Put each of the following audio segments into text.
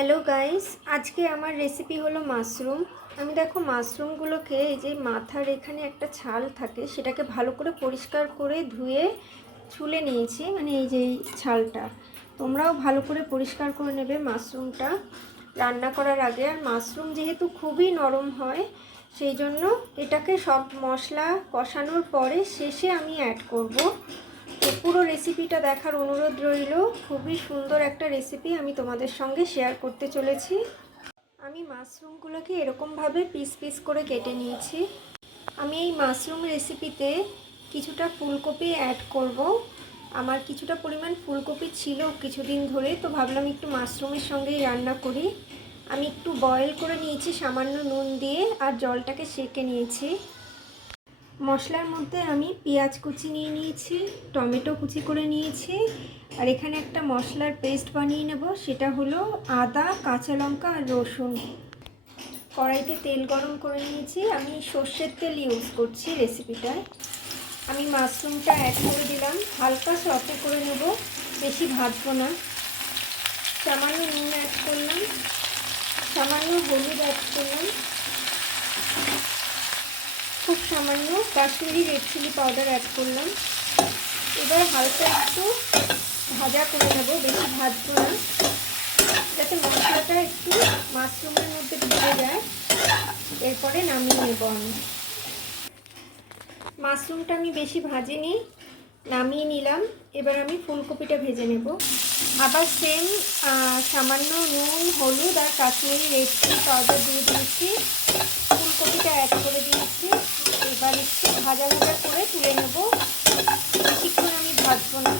Hello guys, আজকে আমার recipe হলো মাশরুম। আমি দেখো মাশরুমগুলোকে এই যে মাথার এখানে একটা ছাল থাকে সেটাকে ভালো করে পরিষ্কার করে ধুয়ে ছুলে নিয়েছি, মানে এই যে এই ছালটা। তোমরাও ভালো করে পরিষ্কার করে নেবে মাশরুমটা রান্না করার আগে। আর মাশরুম যেহেতু খুবই নরম হয় সেই জন্য এটাকে সব মশলা কষানোর পরে শেষে আমি অ্যাড করব। তো পুরো রেসিপিটা দেখার অনুরোধ রইল। খুবই সুন্দর একটা রেসিপি আমি তোমাদের সঙ্গে শেয়ার করতে চলেছি। আমি মাশরুমগুলোকে এরকমভাবে পিস পিস করে কেটে নিয়েছি। আমি এই মাশরুম রেসিপিতে কিছুটা ফুলকপি অ্যাড করব। আমার কিছুটা পরিমাণ ফুলকপি ছিল কিছুদিন ধরে, তো ভাবলাম একটু মাশরুমের সঙ্গেই রান্না করি। আমি একটু বয়েল করে নিয়েছি সামান্য নুন দিয়ে, আর জলটাকে সেঁকে নিয়েছি। মশলার মধ্যে আমি পেঁয়াজ কুচি নিয়ে নিয়েছি, টমেটো কুচি করে নিয়েছি, আর এখানে একটা মশলার পেস্ট বানিয়ে নেব। সেটা হলো আদা, কাঁচা লঙ্কা আর রসুন। কড়াইতে তেল গরম করে নিয়েছি। আমি সর্ষের তেল ইউজ করছি রেসিপিটায়। আমি মাশরুমটা অ্যাড করে দিলাম, হালকা সতে করে নেব, বেশি ভাজবো না। সামান্য নুন অ্যাড করলাম, সামান্য হলুদ অ্যাড করলাম, খুব সামান্য Kashmiri red chilli powder add করলাম। এবার হালকা একটু ভাজা করে নেব, বেশি ভাজবো না, যাতে মশলাটা একটু মাশরুমের মধ্যে ঢুকে যায়। এরপরে নামিয়ে নেব আমি। মাশরুমটা আমি বেশি ভাজিনি, নামিয়ে নিলাম। এবার আমি ফুলকপিটা ভেজে নেব। আবার সেম সামান্য নুন, হলুদ আর কাশ্মীরি রেড চিলি পাউডার দিয়ে দিয়েছি, ফুলকপিটা অ্যাড করে দিয়েছি। এবার একটু ভাজা ভাজা করে তুলে নেব, বেশিক্ষণ আমি ভাজবো না।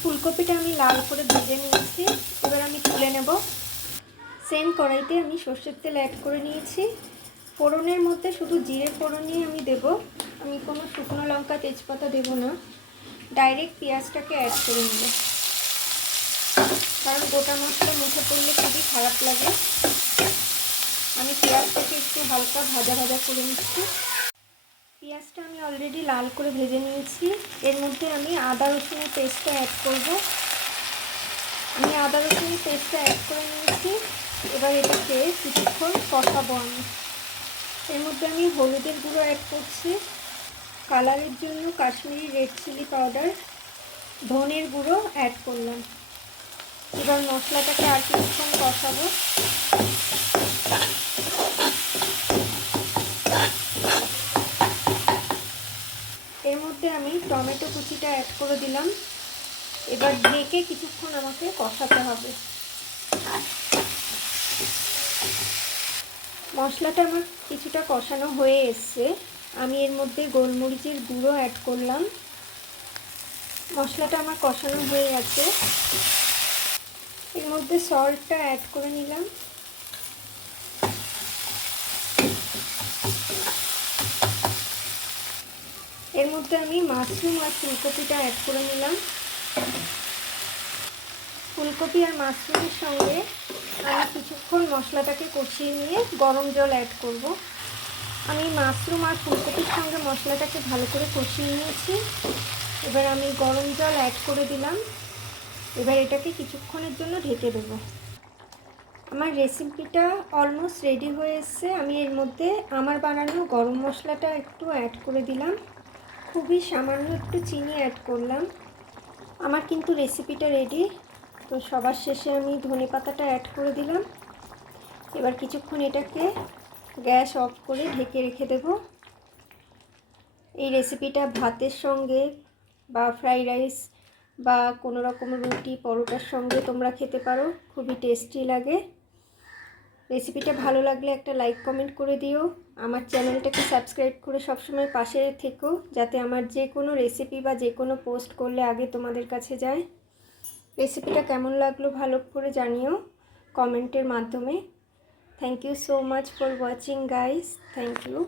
ফুলকপিটা আমি লাল করে ভেজে নিয়েছি, এবার আমি তুলে নেব। সেম কড়াইতে আমি সর্ষের তেল অ্যাড করে নিয়েছি। ফোড়নের মধ্যে শুধু জিরে ফোড়নই আমি দেব, আমি কোনো শুকনো লঙ্কা তেজপাতা দেব না। ডাইরেক্ট পেঁয়াজটাকে অ্যাড করে নেব, কারণ গোটা মশলা মুখে পড়লে খুবই খারাপ লাগে। আমি পেঁয়াজটাকে একটু হালকা ভাজা ভাজা করে নিচ্ছি। পেঁয়াজটা আমি অলরেডি লাল করে ভেজে নিয়েছি। এর মধ্যে আমি আদা রসুনের পেস্টটা অ্যাড করব। আমি আদা রসুনের পেস্টটা অ্যাড করে নিয়েছি। এবার এটাকে কিছুক্ষণ কষাবো আমি। এর মধ্যে আমি হলুদের গুঁড়ো অ্যাড করছি, কালারের জন্য কাশ্মীরি রেড চিলি পাউডার, ধনের গুঁড়ো অ্যাড করলাম। এবার মশলাটাকে আর কিছুক্ষণ কষাবো। এর মধ্যে আমি টমেটো কুচিটা অ্যাড করে দিলাম। এবার ঢেকে কিছুক্ষণ আমাকে কষাতে হবে। মশলাটা আমার কিছুটা কষানো হয়ে এসছে। আমি এর মধ্যে গোলমরিচের গুঁড়ো অ্যাড করলাম। মশলাটা আমার কষানো হয়ে গেছে। এর মধ্যে সল্টটা অ্যাড করে নিলাম। এর মধ্যে আমি মাশরুম আর ফুলকপিটা অ্যাড করে নিলাম। ফুলকপি আর মাশরুমের সঙ্গে আমি কিছুক্ষণ মশলাটাকে কষিয়ে নিয়ে গরম জল অ্যাড করব। আমি মাশরুম আর ফুলকপির সঙ্গে মশলাটাকে ভালো করে কষিয়ে নিয়েছি। এবার আমি গরম জল অ্যাড করে দিলাম। এবার এটাকে কিছুক্ষণের জন্য ঢেকে দেবো। আমার রেসিপিটা অলমোস্ট রেডি হয়ে এসছে। আমি এর মধ্যে আমার বানানো গরম মশলাটা একটু অ্যাড করে দিলাম, খুবই সামান্য একটু চিনি অ্যাড করলাম। আমার কিন্তু রেসিপিটা রেডি। তো সবার শেষে আমি ধনেপাতাটা অ্যাড করে দিলাম। এবার কিছুক্ষণ এটাকে গ্যাস অফ করে ঢেকে রেখে দেব। এই রেসিপিটা ভাতের সঙ্গে বা ফ্রাইড রাইস বা কোনো রকম রুটি পরোটার সঙ্গে তোমরা খেতে পারো, খুবই টেস্টি লাগে। রেসিপিটা ভালো লাগলে একটা লাইক কমেন্ট করে দিও। আমার চ্যানেলটাকে সাবস্ক্রাইব করে সবসময় পাশে থেকো, যাতে আমার যে কোনো রেসিপি বা যে কোনো পোস্ট করলে আগে তোমাদের কাছে যায়। রেসিপিটা কেমন লাগলো ভালো করে জানিও কমেন্টের মাধ্যমে। Thank you so much for watching guys. Thank you.